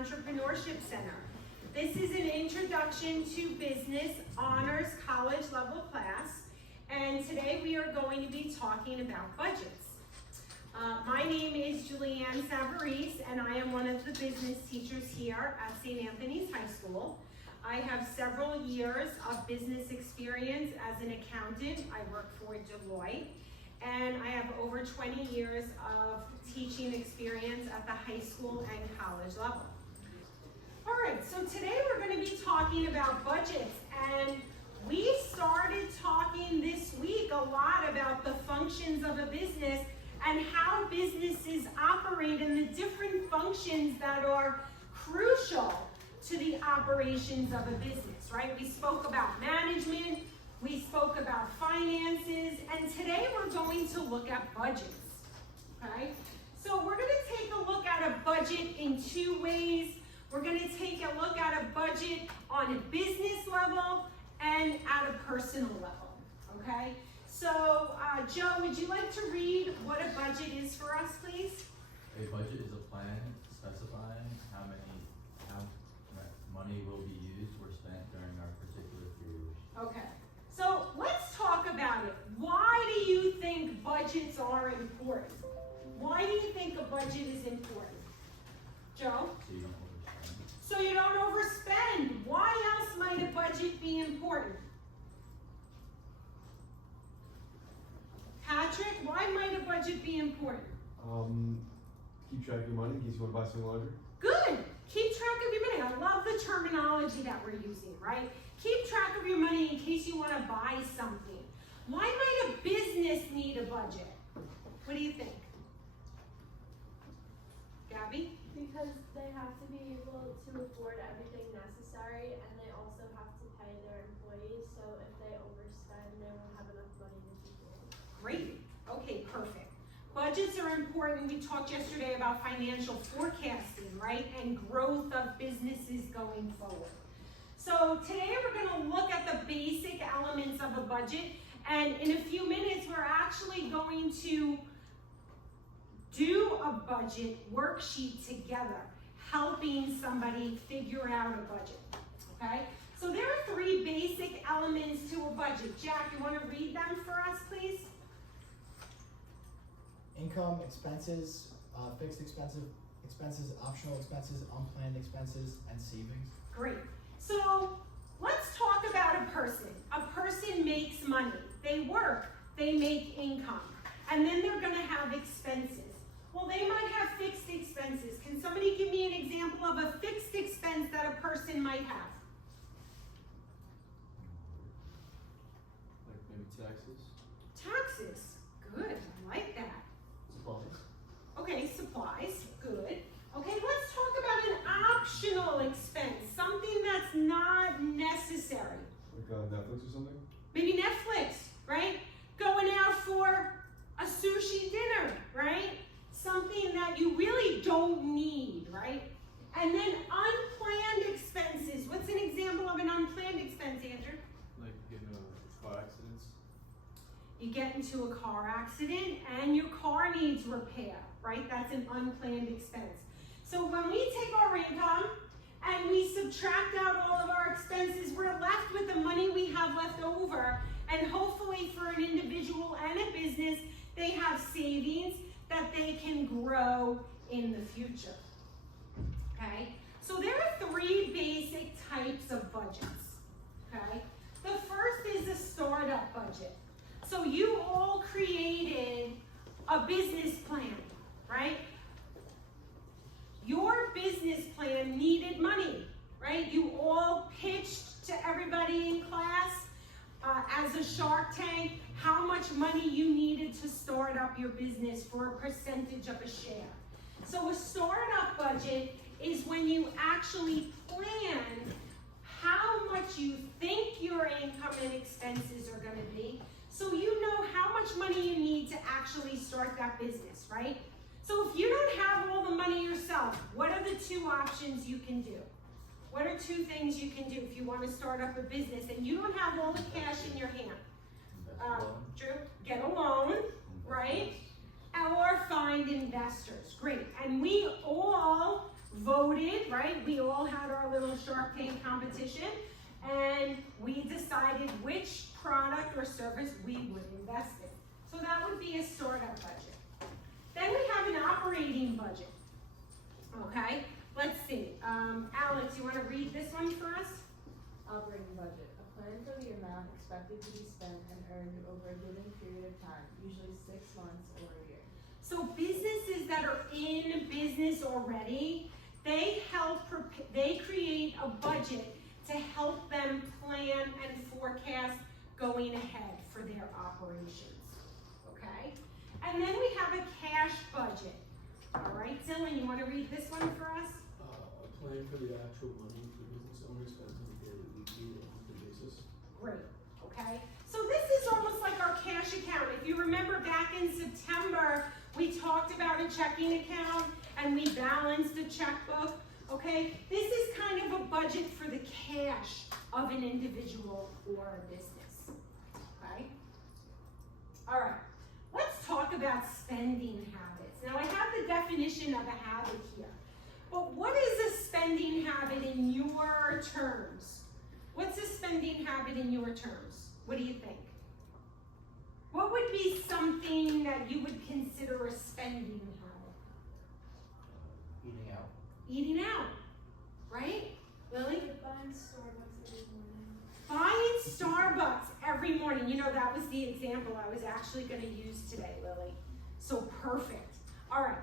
Entrepreneurship Center. This is an introduction to business honors college level class, and today we are going to be talking about budgets. My name is Julieanne Savarese, and I am one of the business teachers here at St. Anthony's High School. I have several years of business experience as an accountant. I work for Deloitte, and I have over 20 years of teaching experience at the high school and college level. All right, so today we're going to be talking about budgets, and we started talking this week a lot about the functions of a business and how businesses operate and the different functions that are crucial to the operations of a business, right? We spoke about management, we spoke about finances, and today we're going to look at budgets, okay? So we're going to take a look at a budget in two ways. We're going to take a look at a budget on a business level and at a personal level, okay? So, Joe, would you like to read what a budget is for us, please? A budget is a plan specifying how money will be used or spent during our particular period. Okay, so let's talk about it. Why do you think budgets are important? Why do you think a budget is important? Joe? So you don't overspend. So you don't overspend. Why else might a budget be important? Patrick, why might a budget be important? Keep track of your money in case you want to buy something larger. Good. Keep track of your money. I love the terminology that we're using, right? Keep track of your money in case you want to buy something. Why might a business need a budget? What do you think? Gabby? Because they have to be able to afford everything necessary, and they also have to pay their employees, so if they overspend, they won't have enough money to keep going. Great. Okay, perfect. Budgets are important. We talked yesterday about financial forecasting, right? And growth of businesses going forward. So today we're going to look at the basic elements of a budget, and in a few minutes we're actually going to do a budget worksheet together, helping somebody figure out a budget, okay? So there are three basic elements to a budget. Jack, you want to read them for us, please? Income, expenses, fixed expenses, optional expenses, unplanned expenses, and savings. Great. So let's talk about a person. A person makes money. They work. They make income. And then they're going to have expenses. Well, they might have fixed expenses. Can somebody give me an example of a fixed expense that a person might have? Like maybe taxes. Taxes. Good. I like that. Supplies. Okay, supplies. Good. Okay, let's talk about an optional expense, something that's not necessary. Like Netflix or something? Maybe Netflix, right? Going out for a sushi dinner, right? Something that you really don't need, right? And then unplanned expenses. What's an example of an unplanned expense, Andrew? Like getting car accidents. You get into a car accident and your car needs repair, right? That's an unplanned expense. So when we take our income and we subtract out all of our expenses, we're left with the money we have left over. And hopefully for an individual and a business, they have savings that they can grow in the future, okay? So there are three basic types of budgets, okay? The first is a startup budget. So you all created a business plan, right? Your business plan needed money, right? You all pitched to everybody in class as a Shark Tank how much money you needed to start up your business for a percentage of a share. So a startup budget is when you actually plan how much you think your income and expenses are going to be, so you know how much money you need to actually start that business, right? So if you don't have all the money yourself, what are the two options you can do? What are two things you can do if you want to start up a business and you don't have all the cash in your hand? Drew, get a loan, right? Or find investors. Great. And we all voted, right? We all had our little Shark Tank competition, and we decided which product or service we would invest in. So that would be a startup budget. Then we have an operating budget. Okay, let's see. Alex, you want to read this one for us? Operating budget, a plan for the amount expected to be spent and earned over a given period of time, usually 6 months or a year. So businesses that are in business already, they create a budget to help them plan and forecast going ahead for their operations, okay? And then we have a cash budget. All right, Dylan, you want to read this one for us? A plan for the actual money the business owner spends on a daily, weekly, or monthly basis. Great, okay? So this is almost like our cash account. If you remember back in September, we talked about a checking account and we balanced a checkbook, okay? This is kind of a budget for the cash of an individual or a business, okay? All right, let's talk about spending habits. Now I have the definition of a habit here, but what is a spending habit in your terms? What's a spending habit in your terms? What do you think? What would be something that you would consider a spending habit? Eating out. Eating out, right? Lily? Buying Starbucks every morning. Buying Starbucks every morning. You know, that was the example I was actually going to use today, Lily. So perfect. All right.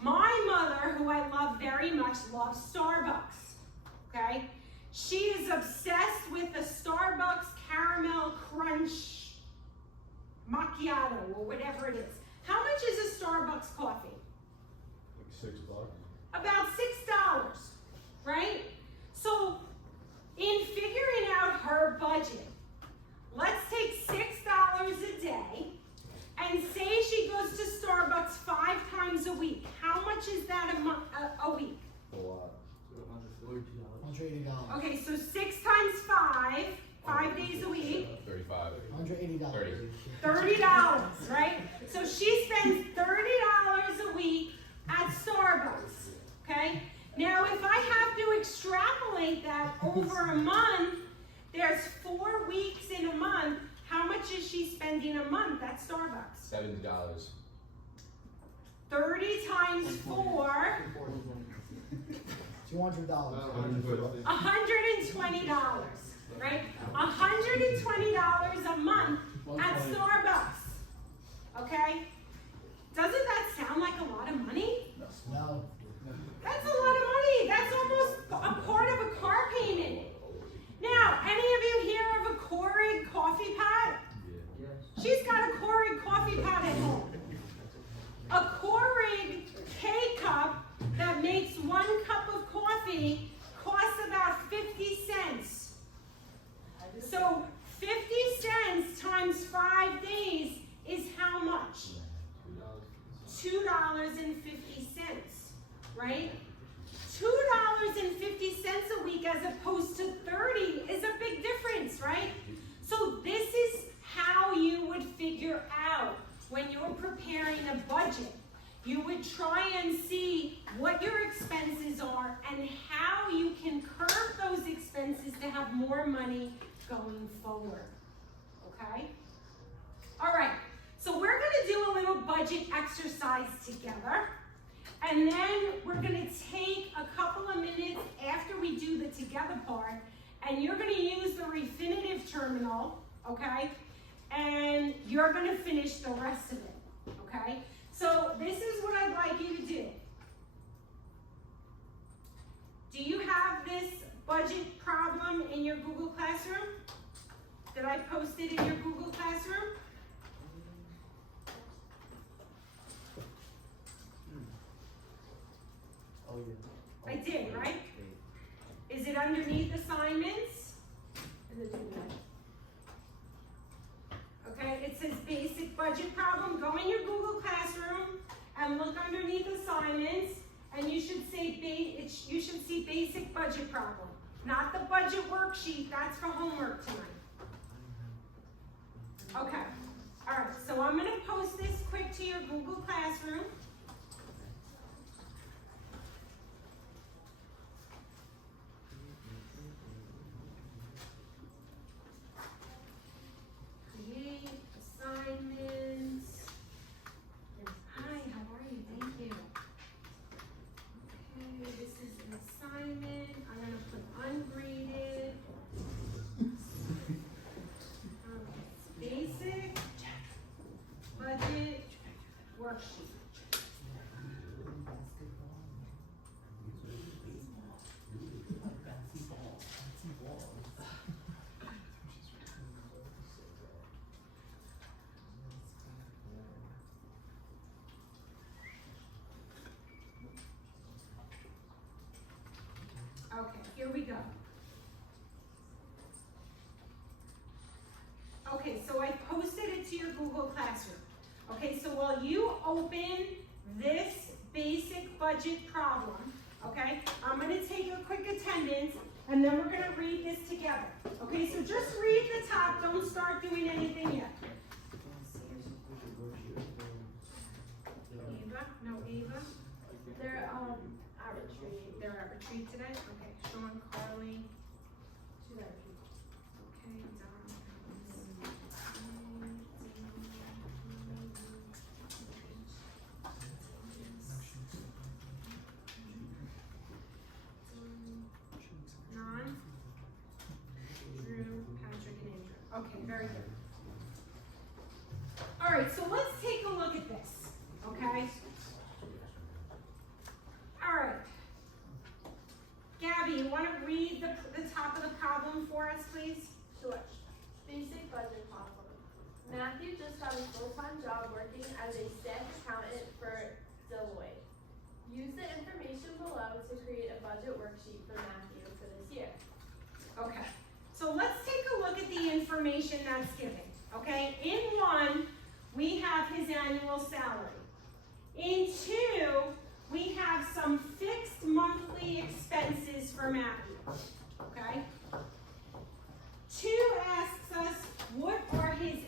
My mother, who I love very much, loves Starbucks. Okay? She is obsessed with the Starbucks caramel crunch macchiato or whatever it is. How much is a Starbucks coffee? Like $6. About $6, right? So in figuring out her budget, let's take $6 a day and say she goes to Starbucks 5 times a week. How much is that a week? A lot. So $140. $180. Okay, so 6 times 5 days a week, 35. $180. $30, right? So she spends $30 a week at Starbucks, okay? Now, if I have to extrapolate that over a month, there's 4 weeks in a month. How much is she spending a month at Starbucks? $70. 30 times 4, $200. $120, right? $120 a month at Starbucks, okay? Doesn't that sound like a lot of money? No. That's a lot of money. That's almost a part of a car payment. Now, any of you hear of a Keurig coffee pot? She's got a Keurig coffee pot at home. A Keurig K-cup that makes 1 cup of coffee costs about 50 cents. So 50 cents times 5 days is how much? $2.50, right? $2.50 a week as opposed to 30 is a big difference, right? So this is how you would figure out when you're preparing a budget. You would try and see what your expenses are and how you can curb those expenses to have more money going forward, okay? All right, so we're gonna do a little budget exercise together, and then we're gonna take a couple of minutes after we do the together part, and you're gonna use the Refinitiv terminal, okay? And you're gonna finish the rest of it, okay? So this is what I'd like you to do. Do you have this budget problem in your Google Classroom? Did I post it in your Google Classroom? Oh, yeah. I did, right? Is it underneath assignments? Okay, it says basic budget problem. Go in your Google Classroom and look underneath assignments, and you should say you should see basic budget problem, not the budget worksheet. That's for homework tonight. Okay. All right. So I'm going to post this quick to your Google Classroom. worksheet. Okay, here we go. Okay, so I posted it to your Google Classroom. Okay, so while you open this basic budget problem, okay, I'm gonna take a quick attendance and then we're gonna read this together. Okay, so just read the top, don't start doing anything yet. Ava? No, Ava? They're at retreat. They're at retreat today? Okay, Sean, Carly. She's at retreat. Okay, Don, Drew, Patrick, and Andrew. Okay, very good. All right, so let's take a look at this, okay? All right. Gabby, you want to read the top of the problem for us, please? Sure. Basic budget problem. Matthew just got a full-time job working as a staff accountant for Deloitte. Use the information below to create a budget worksheet for Matthew for this year. Okay, so let's take a look at the information that's given, okay? In one, we have his annual salary. In two, we have some fixed monthly expenses for Matthew, okay? Two asks us, what are his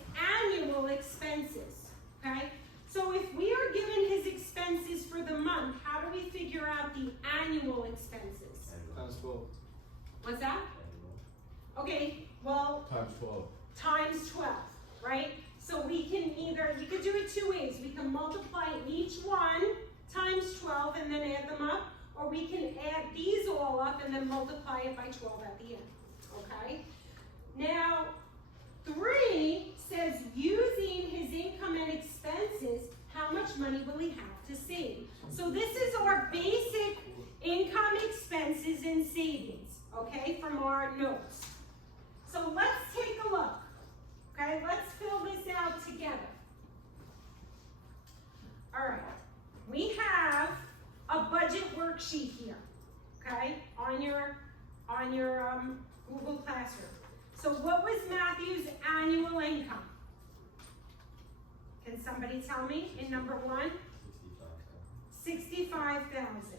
annual expenses, okay? So if we are given his expenses for the month, how do we figure out the annual expenses? Times 12. What's that? Okay, well, Times 12. times 12, right? So we can do it two ways. We can multiply each one times 12 and then add them up, or we can add these all up and then multiply it by 12 at the end, okay? Now, 3 says using his income and expenses, how much money will he have to save? So this is our basic income, expenses, and savings, okay, from our notes. So let's take a look, okay? Let's fill this out together. All right, we have a budget worksheet here, okay, on your Google Classroom. So what was Matthew's annual income? Can somebody tell me in number 1? 65,000.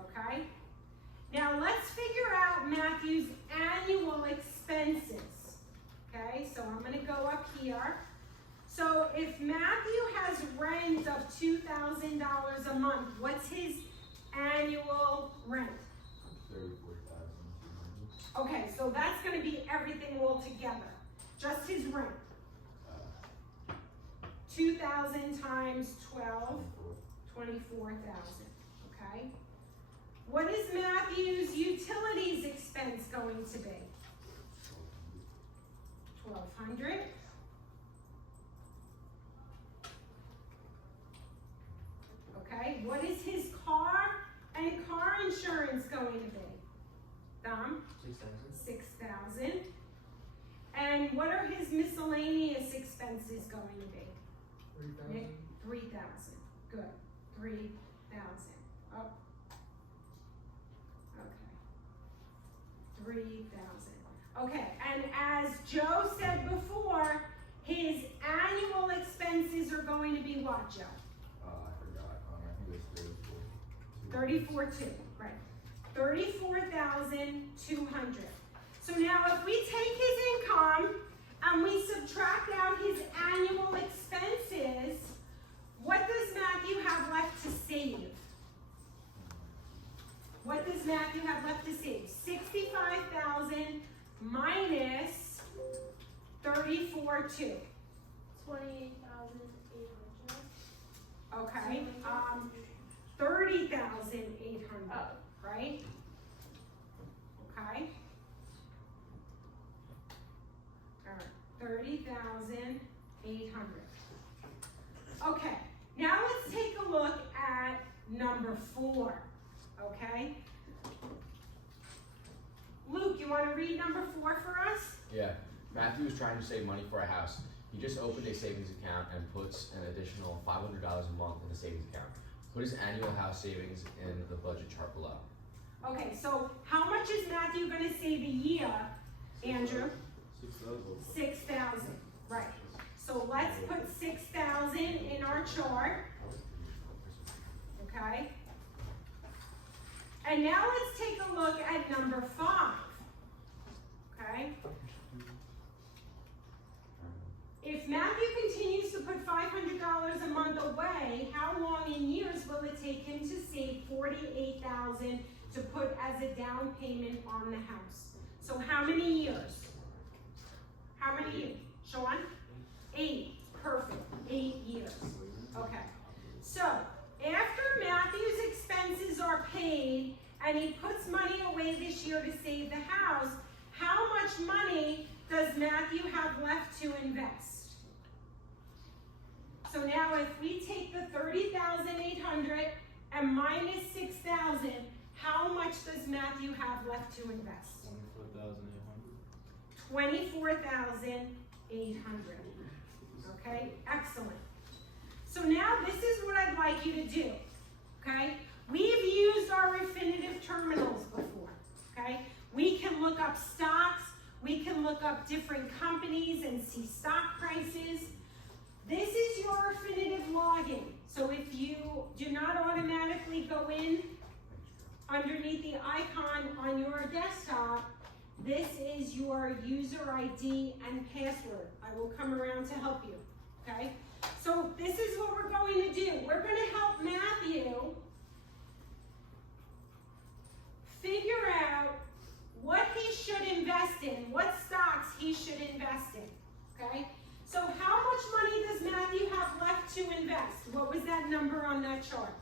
Okay? Now let's figure out Matthew's annual expenses. Okay, so I'm gonna go up here. So if Matthew has rent of $2,000 a month, what's his annual rent? 34,200. Okay, so that's gonna be everything all together, just his rent. 2,000 times 12, 24,000, okay? What is Matthew's utilities expense going to be? 1,200. Okay, what is his car and car insurance going to be? Dom? 6,000. And what are his miscellaneous expenses going to be? 3,000. 3,000. Good. 3,000. Oh. Okay. 3,000. Okay, and as Joe said before, his annual expenses are going to be what, Joe? I forgot. I think it was 34,200, right. 34,200. So now if we take his income and we subtract out his annual expenses, what does Matthew have left to save? What does Matthew have left to save? 65,000 minus 34,200. 28,800. Okay, 30,800, right? Okay. All right, 30,800. Okay, now let's take a look at number 4, okay? Luke, you wanna read number 4 for us? Yeah, Matthew is trying to save money for a house. He just opened a savings account and puts an additional $500 a month in the savings account. Put his annual house savings in the budget chart below. Okay, so how much is Matthew gonna save a year, Andrew? 6,000. 6,000, right. So let's put 6,000 in our chart, okay? And now let's take a look at number 5, okay? If Matthew continues to put $500 a month away, how long in years will it take him to save $48,000 to put as a down payment on the house? So how many years? How many years? Sean? 8. Perfect. 8 years. Okay. So after Matthew's expenses are paid and he puts money away this year to save the house, how much money does Matthew have left to invest? So now if we take the $30,800 and minus 6,000, how much does Matthew have left to invest? 24,800. $24,800. Okay, excellent. So now this is what I'd like you to do, okay? We've used our Refinitiv terminals before, okay? We can look up stocks, we can look up different companies and see stock prices. This is your Refinitiv login. So if you do not automatically go in underneath the icon on your desktop, this is your user ID and password. I will come around to help you, okay? So this is what we're going to do. We're going to help Matthew figure out what he should invest in, what stocks he should invest in, okay? So how much money does Matthew have left to invest? What was that number on that chart?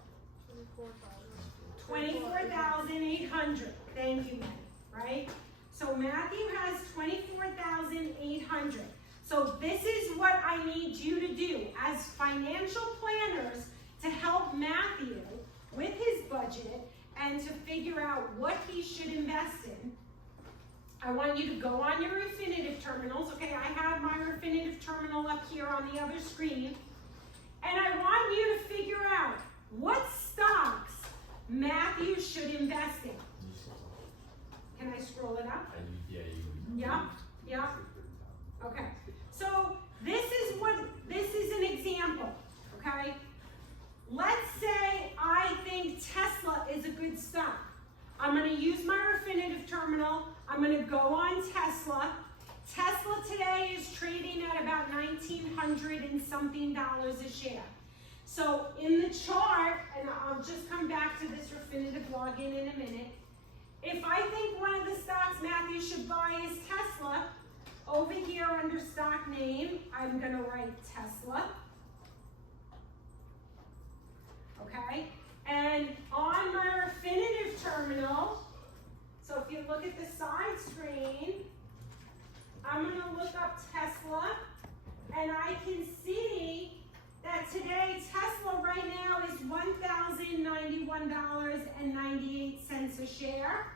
24,800. Thank you, Maddie, right? So Matthew has 24,800. So this is what I need you to do as financial planners to help Matthew with his budget and to figure out what he should invest in. I want you to go on your Refinitiv terminals. Okay, I have my Refinitiv terminal up here on the other screen. And I want you to figure out what stocks Matthew should invest in. Can I scroll it up? Yeah. Okay. So this is an example, okay? Let's say I think Tesla is a good stock. I'm gonna use my Refinitiv terminal. I'm gonna go on Tesla. Tesla today is trading at about $1,900 and something a share. So in the chart, and I'll just come back to this Refinitiv login in a minute. If I think one of the stocks Matthew should buy is Tesla, over here under stock name, I'm gonna write Tesla. Okay? And on my Refinitiv terminal, so if you look at the side screen, I'm gonna look up Tesla, and I can see that today Tesla right now is $1,091.98 a share.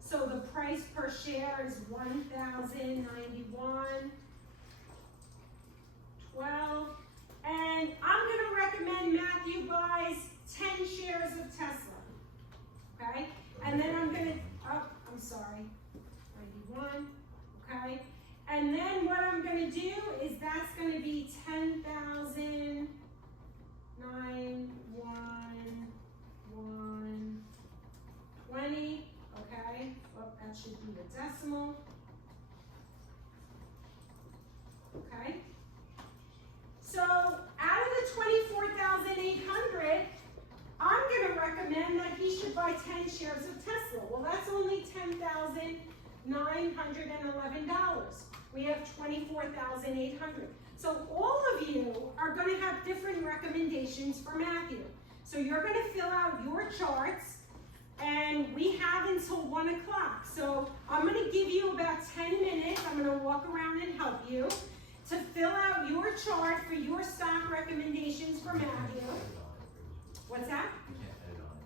So the price per share is $1,091.12. And I'm gonna recommend Matthew buys 10 shares of Tesla. Okay? And then I'm gonna, 91, okay? And then what I'm gonna do is that's gonna be 10,911.20, okay? Well, that should be the decimal. Okay? So out of the 24,800, I'm gonna recommend that he should buy 10 shares of Tesla. Well, that's only $10,911. We have 24,800. So all of you are going to have different recommendations for Matthew. So you're going to fill out your charts, and we have until 1 o'clock. So I'm going to give you about 10 minutes. I'm going to walk around and help you to fill out your chart for your stock recommendations for Matthew. What's that? You can't edit on it.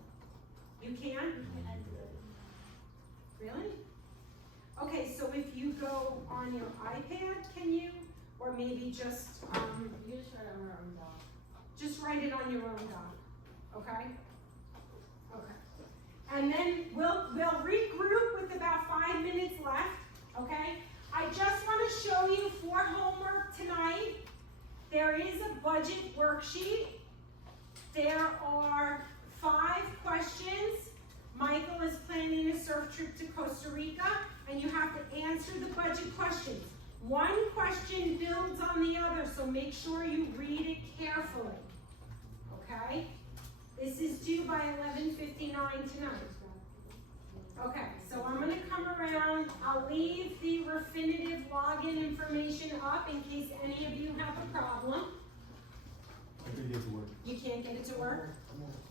You can? Really? Okay, so if you go on your iPad, can you? Or maybe just, You just write it on our own doc. just write it on your own doc, okay? Okay. And then we'll regroup with about 5 minutes left, okay? I just want to show you for homework tonight. There is a budget worksheet. There are 5 questions. Michael is planning a surf trip to Costa Rica, and you have to answer the budget questions. One question builds on the other, so make sure you read it carefully, okay? This is due by 11:59 tonight. Okay, so I'm gonna come around. I'll leave the Refinitiv login information up in case any of you have a problem. I think it has to work. You can't get it to work? It was amazing.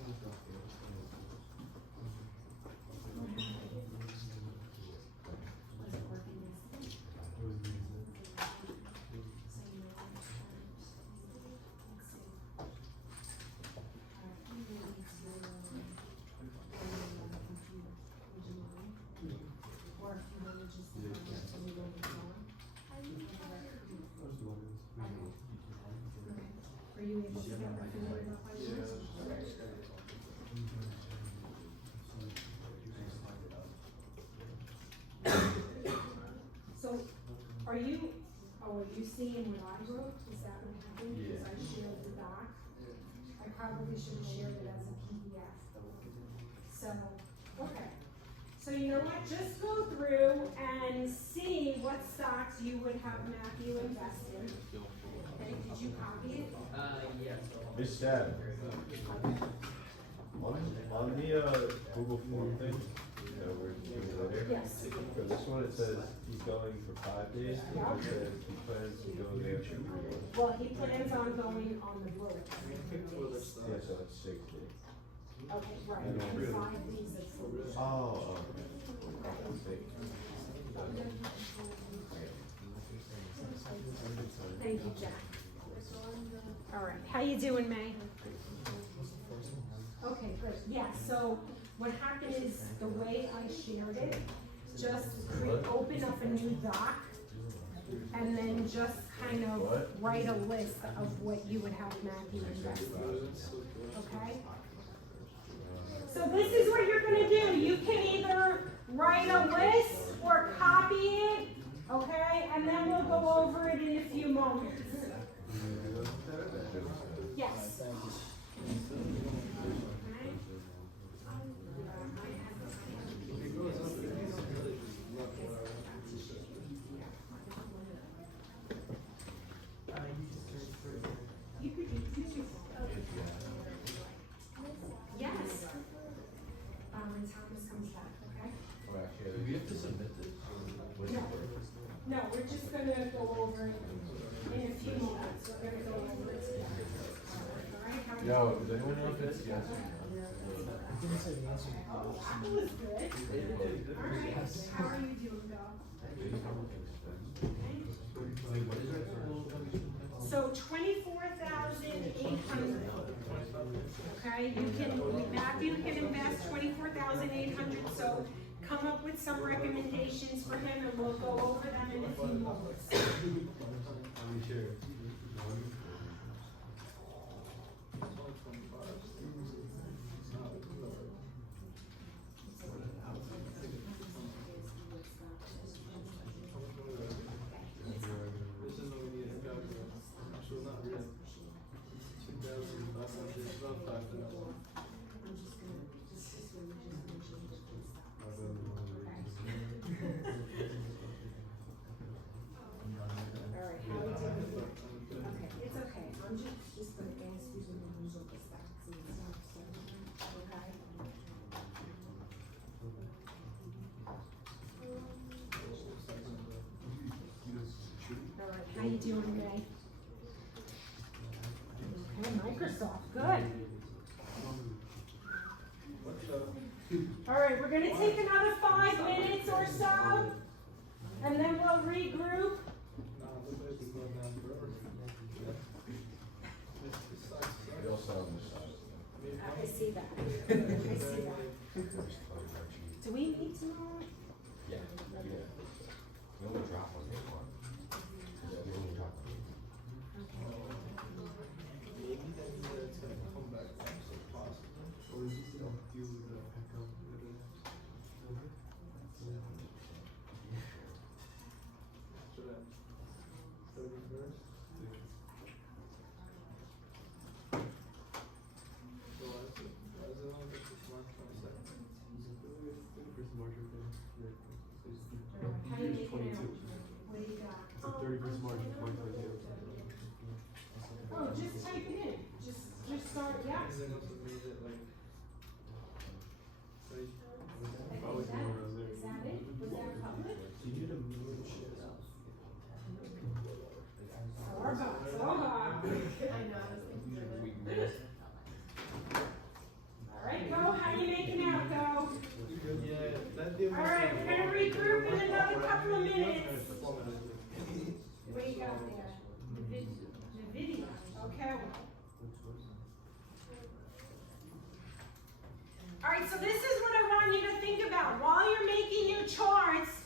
Are you able to get Refinitiv up by yours? So, are you seeing what I wrote? Is that what happened? Because I shared the doc. I probably should have shared it as a PDF. So, okay. So you know what? Just go through and see what stocks you would have Matthew invest in. Okay, did you copy it? Hey, Seb. On the Google form thing that we're doing later. Yes. For this one, it says he's going for 5 days. Yeah. It says he plans to go there for 3 days. Well, he plans on going on the road. Yeah, so it's 6 days. Okay, right, And then and really- 5 days of food. Oh, okay. Mistake. Thank you, Jack. All right, how you doing, May? Okay, good. Yeah, so what happened is the way I shared it, just open up a new doc and then just kind of write a list of what you would have Matthew invest in. Okay? So this is what you're gonna do. You can either write a list or copy it, okay? And then we'll go over it in a few moments. Yes. Yes. When Thomas comes back, okay? Do we have to submit this? No. No, we're just gonna go over it in a few moments. We're gonna go over it together. All right? How are you Yo, doing? does anyone know if it's yes or I didn't say the answer. Oh, that was good. All right. How are you doing, Bill? So 24,800. Okay, Matthew can invest 24,800. So come up with some recommendations for him, and we'll go over them in a few moments. How many shares? This is what we need to calculate. Actually, not really. 2,500, it's about 5,000. All right, how are we doing? Okay, it's okay. I'm just gonna ask you the names of the stocks and stuff, so, okay? All right, how you doing, Ray? Okay, Microsoft, good. All right, we're gonna take another 5 minutes or so, and then we'll regroup. Looks like it's going down forever. Do we meet tomorrow? Yeah. You only drop on day one. You only drop on day one. Maybe then it's gonna come back so possible. Or is it still deal with the pickup? So then, 31st? So why is it on March 22nd? 31st March, How you making it out? What do you got? 31st March, 2022. Oh, just type it in. Just start, yeah. And then it's made it like. Is that it? Was that public? You need to move shit out. Sorba. I know, I was thinking of it. Alright, go, how you making out, go? Yeah, that deal. Alright, we're gonna regroup in another couple of minutes. What do you got there? The video, okay. Alright, so this is what I want you to think about. While you're making your charts,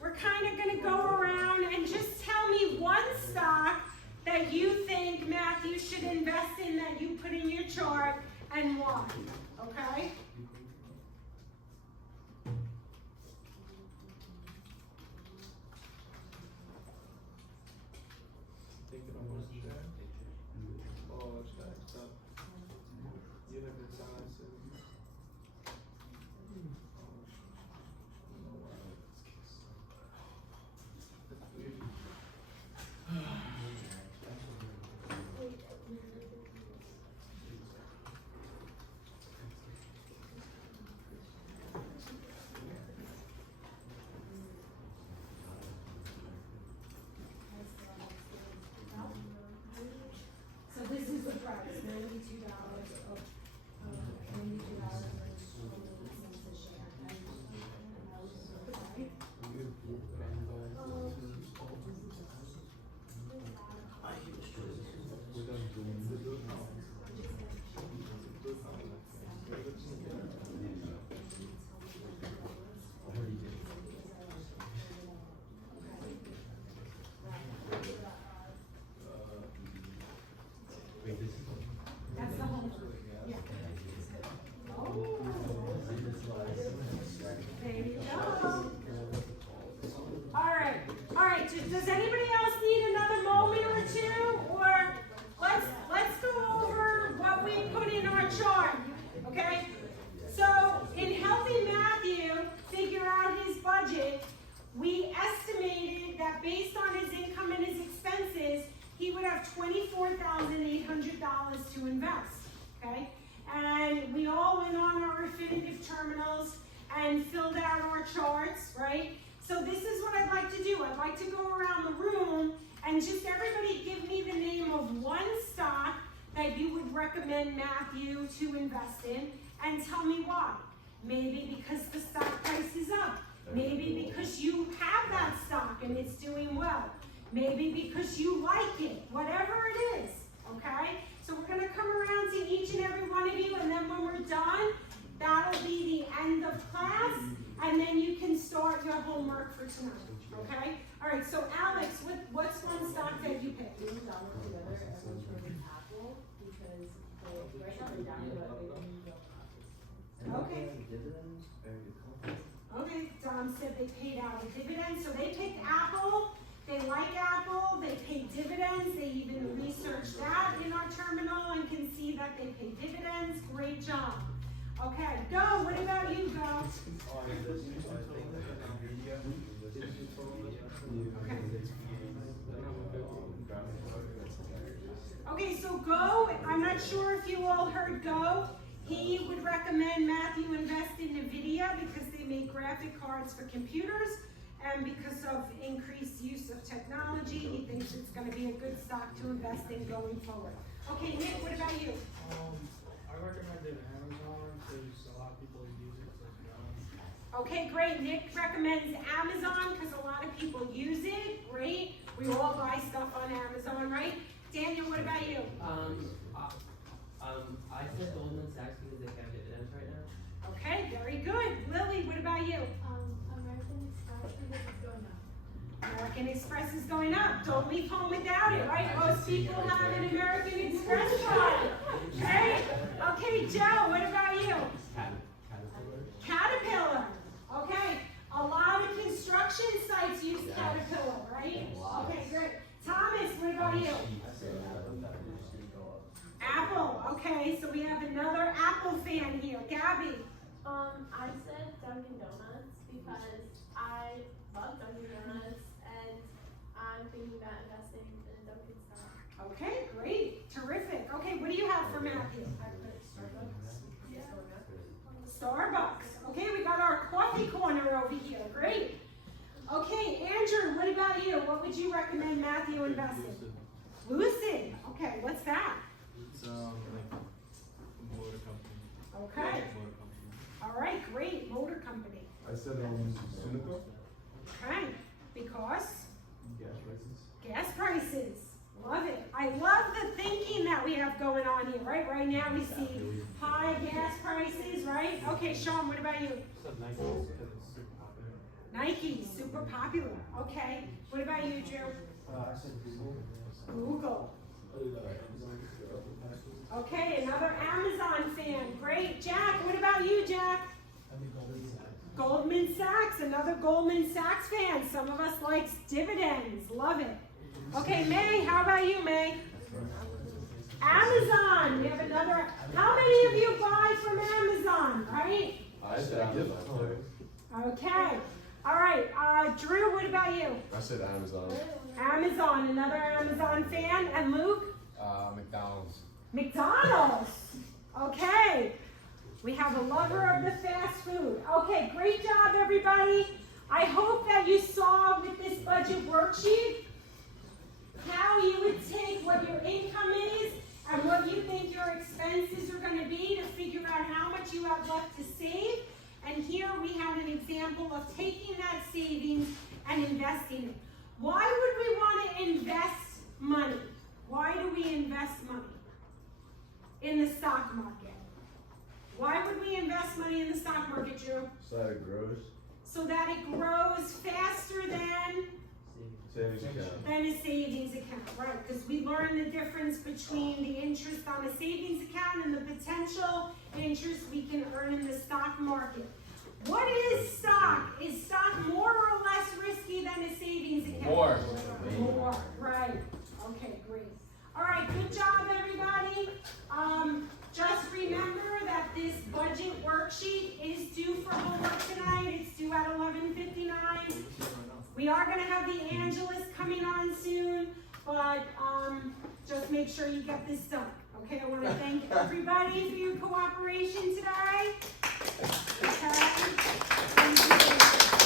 we're kind of going to go around and just tell me one stock that you think Matthew should invest in that you put in your chart and why. Okay? Thinking of what's that? Oh, it's that stuff. You have the silence and. So this is the price, $92 of $92 a share. Okay? That's the whole, yeah. Oh. There you go. Alright, does anybody else need another moment or two? Or let's go over what we put in our chart, okay? So, in helping Matthew figure out his budget, we estimated that based on his income and his expenses, he would have $24,800 to invest, okay? And we all went on our Refinitiv terminals and filled out our charts, right? So this is what I'd like to do. I'd like to go around the room and just everybody give me the name of one stock that you would recommend Matthew to invest in and tell me why. Maybe because the stock price is up. Maybe because you have that stock and it's doing well. Maybe because you like it, whatever it is, okay? So we're gonna come around to each and every one of you, and then when we're done, that'll be the end of class, and then you can start your homework for tonight, okay? All right, so Alex, what's one stock that you picked? Doing down together, everyone chose Apple because they right now they're down to what they don't Okay. Okay, Dom said they paid out a dividend, so they picked Apple. They like Apple, they pay dividends, they even researched that in our terminal and can see that they pay dividends. Great job. Okay, Go, what about you, Go? Okay, so Go, I'm not sure if you all heard Go. He would recommend Matthew invest in NVIDIA because they make graphic cards for computers. And because of increased use of technology, he thinks it's going to be a good stock to invest in going forward. Okay, Nick, what about you? I recommended Amazon because a lot of people use it for Okay, great. Nick recommends Amazon because a lot of people use it. Great. We all buy stuff on Amazon, right? Daniel, what about you? I said Goldman Sachs because they have dividends right now. Okay, very good. Lily, what about you? American Express because it's going up. American Express is going up. Don't leave home without it, right? Most people have an American Express card, right? Okay, Joe, what about you? Caterpillar. Okay, a lot of construction sites use Caterpillar, right? Okay, great. Thomas, what about you? Apple. Okay, so we have another Apple fan here. Gabby. I said Dunkin' Donuts because I love Dunkin' Donuts and I'm thinking about investing in a Dunkin' stock. Okay, great. Terrific. Okay, what do you have for Matthew? Starbucks. Okay, we got our coffee corner over here. Great. Okay, Andrew, what about you? What would you recommend Matthew invest in? Lucid. Okay, what's that? It's like a motor company. Okay. Motor company. All right, great. Motor company. I said, Sunico? Okay, because Gas prices. gas prices. Love it. I love the thinking that we have going on here, right? Right now we see high gas prices, right? Okay, Sean, what about you? Nike, super popular. Okay. What about you, Drew? I said Google. Google. Okay, another Amazon fan. Great. Jack, what about you, Jack? I think Goldman Sachs. Goldman Sachs, another Goldman Sachs fan. Some of us likes dividends. Love it. Okay, May, how about you, May? Amazon. We have another. How many of you buy from Amazon, right? I said Amazon. Okay. All right. Drew, what about you? I said Amazon. Amazon, another Amazon fan. And Luke? McDonald's. McDonald's. Okay. We have a lover of the fast food. Okay, great job, everybody. I hope that you saw with this budget worksheet how you would take what your income is and what you think your expenses are going to be to figure out how much you have left to save. And here we had an example of taking that savings and investing it. Why would we want to invest money? Why do we invest money in the stock market? Why would we invest money in the stock market, Drew? So that it grows. So that it grows faster than Savings account. a savings account, right? Because we learn the difference between the interest on a savings account and the potential interest we can earn in the stock market. What is stock? Is stock more or less risky than a savings account? More. More, right. Okay, great. All right, good job, everybody. Just remember that this budget worksheet is due for homework tonight. It's due at 11:59. We are going to have the Angelus coming on soon, but just make sure you get this done. Okay, I want to thank everybody for your cooperation today. Okay. Thank you.